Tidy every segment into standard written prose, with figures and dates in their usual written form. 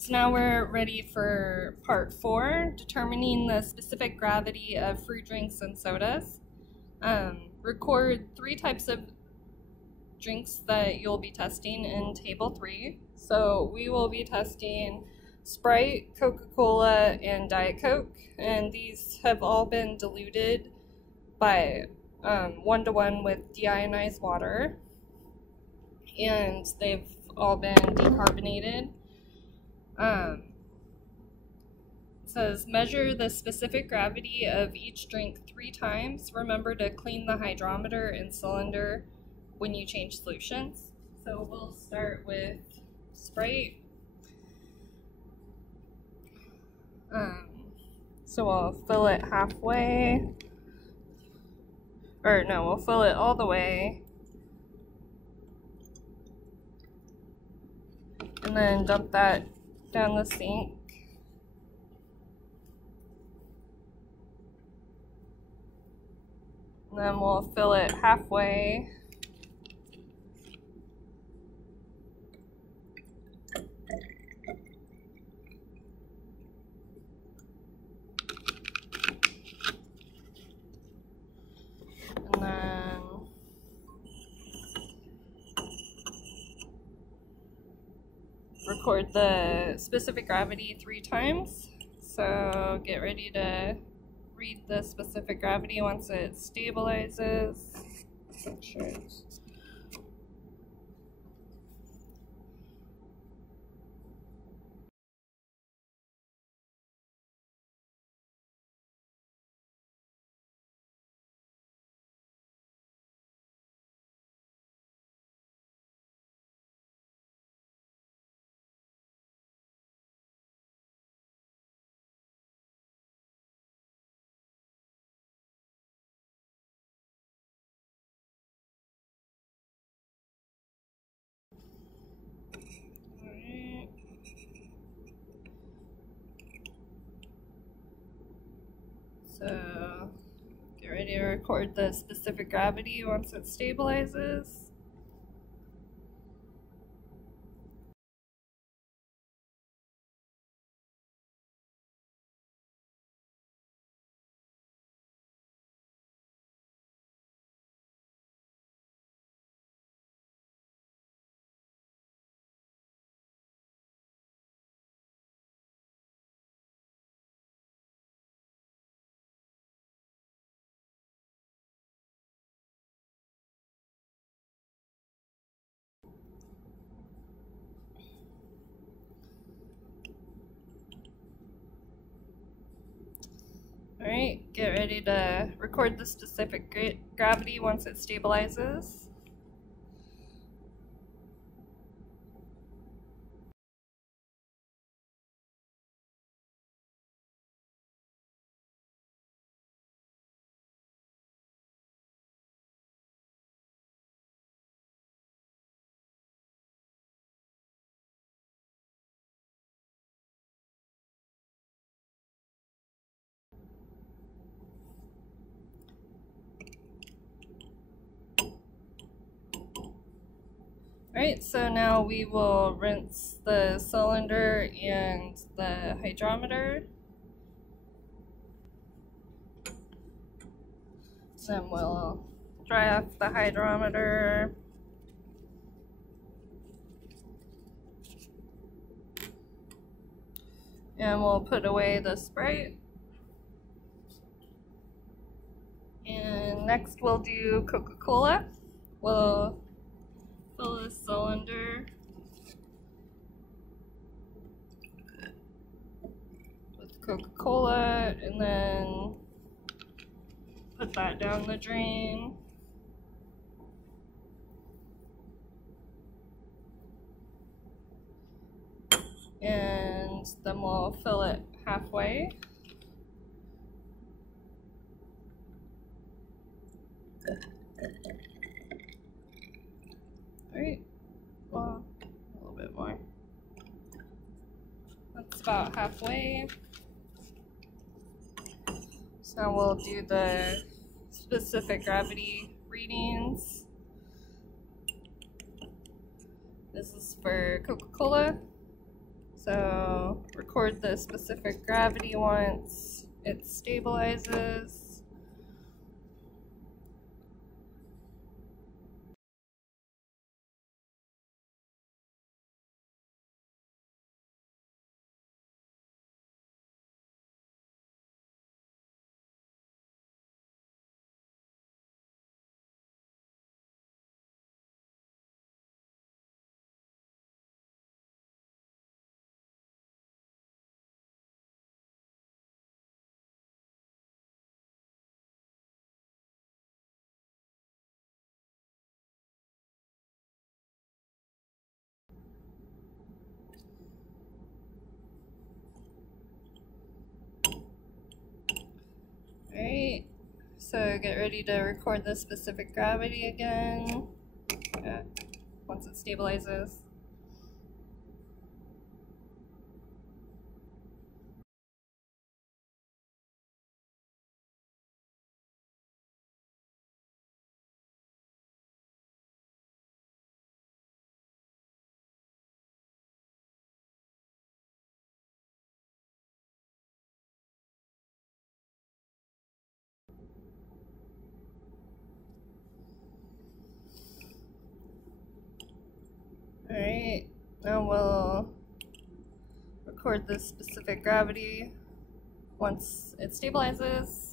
So now we're ready for part 4, determining the specific gravity of fruit drinks and sodas. Record 3 types of drinks that you'll be testing in table 3. So we will be testing Sprite, Coca-Cola, and Diet Coke, and these have all been diluted by 1-to-1 with deionized water, and they've all been decarbonated. It says measure the specific gravity of each drink 3 times. Remember to clean the hydrometer and cylinder when you change solutions. So we'll start with Sprite. So we'll fill it halfway. Or no, we'll fill it all the way. And then dump that down the sink. And then we'll fill it halfway. And then record the specific gravity 3 times. So get ready to read the specific gravity once it stabilizes. Make sure it's So get ready to record the specific gravity once it stabilizes. Alright, get ready to record the specific gravity once it stabilizes. Alright, so now we will rinse the cylinder and the hydrometer. Then we'll dry off the hydrometer. And we'll put away the Sprite. And next we'll do Coca-Cola. We'll fill the cylinder with Coca-Cola and then put that down the drain. And then we'll fill it halfway. Alright, well, a little bit more. That's about halfway. So now we'll do the specific gravity readings. This is for Coca-Cola. So record the specific gravity once it stabilizes. Alright, so get ready to record the specific gravity again. Once it stabilizes. Alright, now we'll record the specific gravity once it stabilizes.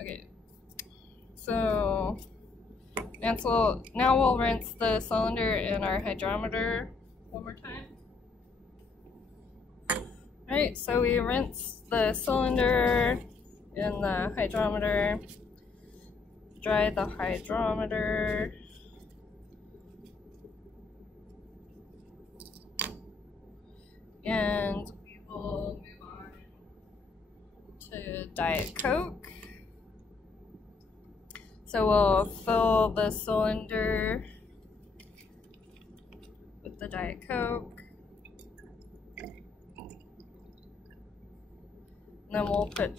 Okay, so now we'll rinse the cylinder in our hydrometer one more time. Alright, so we rinse the cylinder in the hydrometer, dry the hydrometer, and we will move on to Diet Coke. So we'll fill the cylinder with the Diet Coke. And then we'll put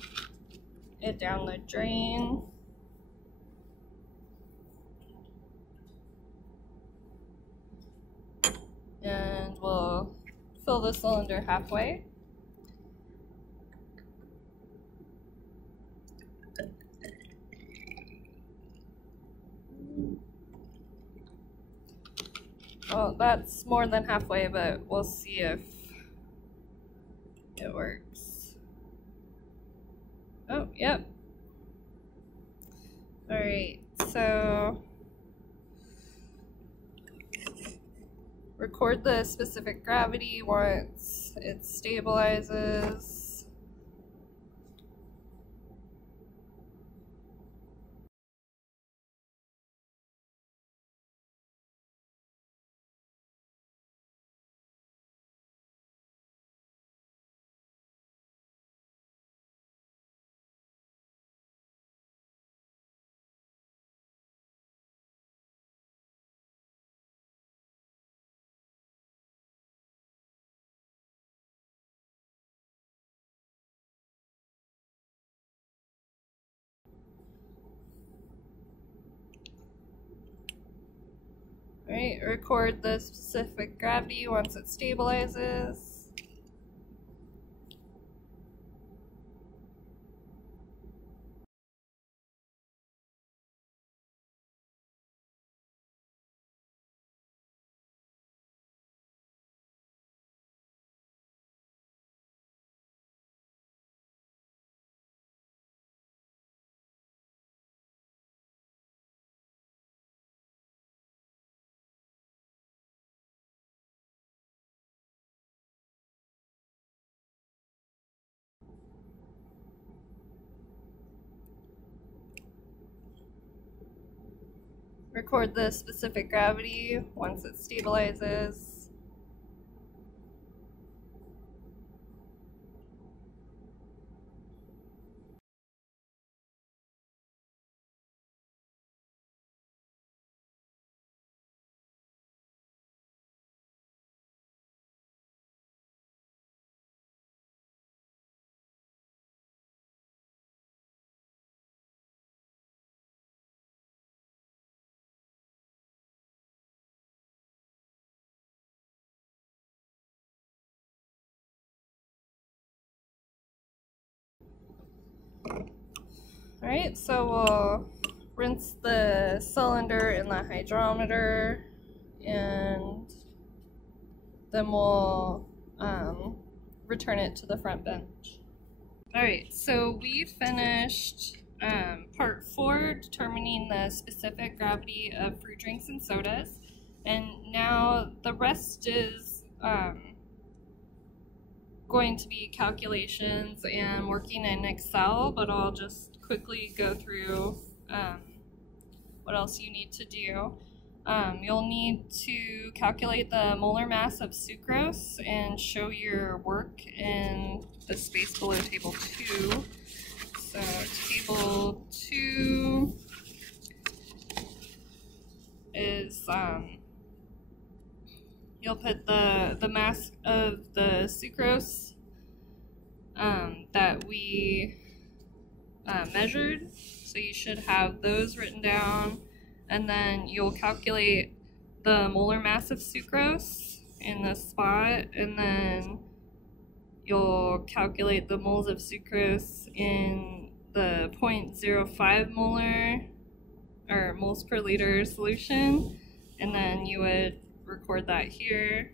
it down the drain. And we'll fill the cylinder halfway. Well, that's more than halfway, but we'll see if it works. Oh, yep. Alright, so record the specific gravity once it stabilizes. Alright, record the specific gravity once it stabilizes. record the specific gravity once it stabilizes. Alright, so we'll rinse the cylinder in the hydrometer, and then we'll return it to the front bench. Alright, so we finished part 4, determining the specific gravity of fruit drinks and sodas, and now the rest is going to be calculations and working in Excel, but I'll just quickly go through what else you need to do. You'll need to calculate the molar mass of sucrose and show your work in the space below table 2. So table 2 is you'll put the mass of the sucrose that we measured, so you should have those written down, and then you'll calculate the molar mass of sucrose in this spot, and then you'll calculate the moles of sucrose in the 0.05 molar or moles per liter solution, and then you would record that here,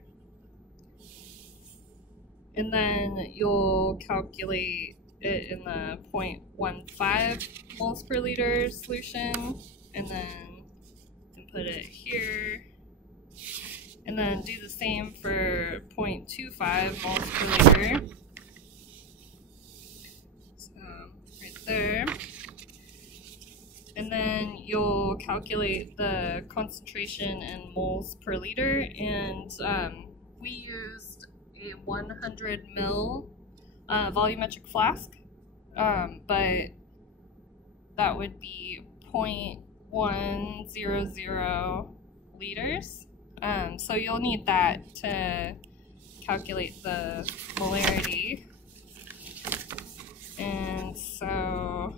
and then you'll calculate it in the 0.15 moles per liter solution, and then put it here, and then do the same for 0.25 moles per liter, so right there. And then you'll calculate the concentration in moles per liter, and we used a 100 ml volumetric flask, but that would be 0.100 liters. So you'll need that to calculate the molarity, and so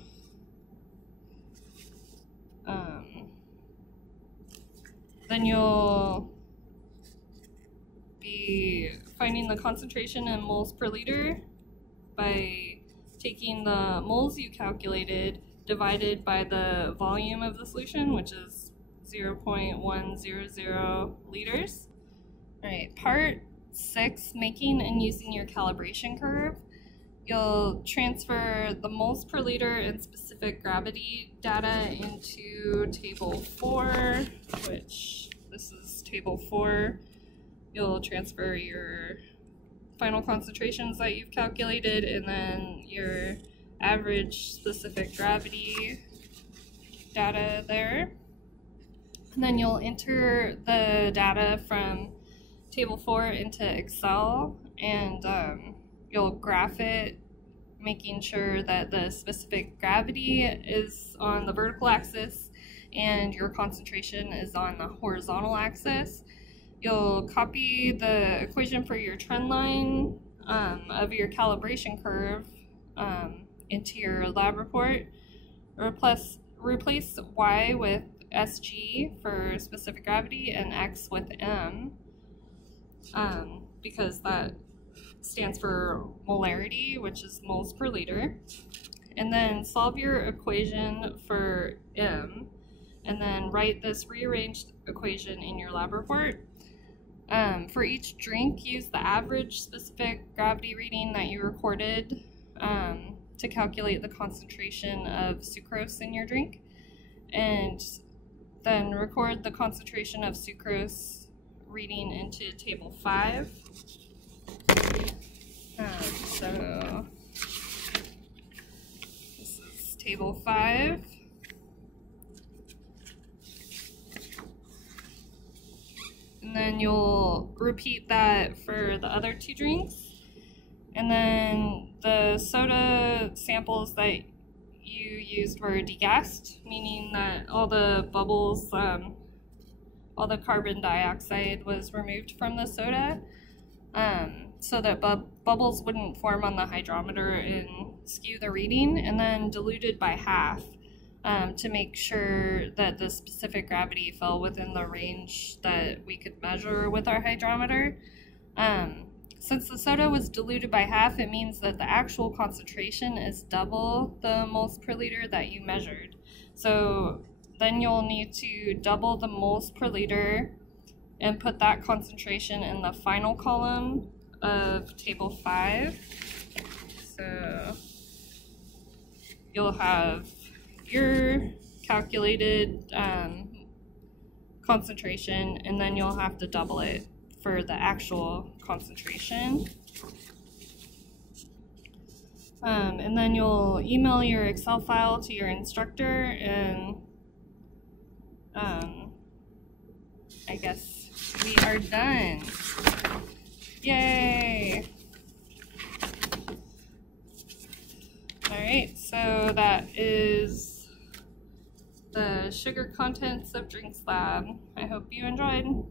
then you'll be finding the concentration in moles per liter by taking the moles you calculated divided by the volume of the solution, which is 0.100 liters. All right, part 6, making and using your calibration curve. You'll transfer the moles per liter and specific gravity data into table 4, which this is table 4. You'll transfer your final concentrations that you've calculated, and then your average specific gravity data there. And then you'll enter the data from table 4 into Excel, and you'll graph it, making sure that the specific gravity is on the vertical axis and your concentration is on the horizontal axis. You'll copy the equation for your trend line of your calibration curve into your lab report. Replace y with SG for specific gravity and x with m, because that stands for molarity, which is moles per liter. And then solve your equation for m, and then write this rearranged equation in your lab report. For each drink, use the average specific gravity reading that you recorded to calculate the concentration of sucrose in your drink, and then record the concentration of sucrose reading into table 5. So this is table 5. And then you'll repeat that for the other two drinks. And then the soda samples that you used were degassed, meaning that all the bubbles, all the carbon dioxide was removed from the soda, so that bubbles wouldn't form on the hydrometer and skew the reading, and then diluted by half to make sure that the specific gravity fell within the range that we could measure with our hydrometer. Since the soda was diluted by half, it means that the actual concentration is double the moles per liter that you measured. So then you'll need to double the moles per liter and put that concentration in the final column of table 5. So you'll have your calculated concentration, and then you'll have to double it for the actual concentration. And then you'll email your Excel file to your instructor, and I guess we are done. Yay! Alright, so that is the sugar contents of Drinks Lab. I hope you enjoyed.